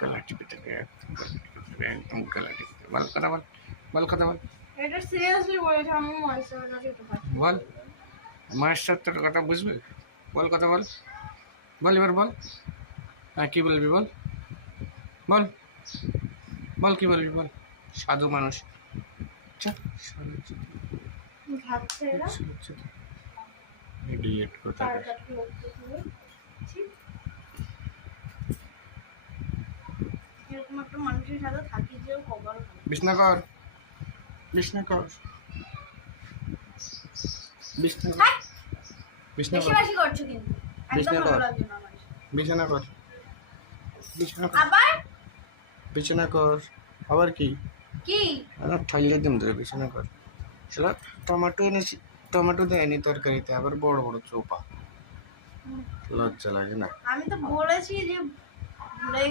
গলা টিপে দেবে, একদম গলা টিপে দেবে। বল কথা বল, বল কথা বল, এটা সিরিয়াসলি বলেছে, আমি ময়েশ্চারাইজার দিতে পারছি না। বল। মায়ের সাথে তোর কথা বুঝবে? বল কথা বল, বল এবার বল। হ্যাঁ কি বলবি বল, বল বল কি বলবি বল। সাধু মানুষ, খাচ্ছে এরা ইডিয়েট কথা। তার কাছে এরকম একটা মানুষের সাথে থাকি যে কবার বিছনা কর, বিছনা কর, বিছনা কর, বিছনা বেশি কর, বেশি করছো কিন্তু একদম বিছনা ভালো কর, লাগছে না আমার। বিছানা কর, বিছানা কর, আবার বিছানা কর। আবার কি? কি ঠাইলে দিম তোর, বিছানা কর। সেটা টমেটো এনেছি, টমেটো দেয়নি তরকারিতে, আবার বড় বড় চোপা। লজ্জা লাগে না? আমি তো বলেছি যে ভুলে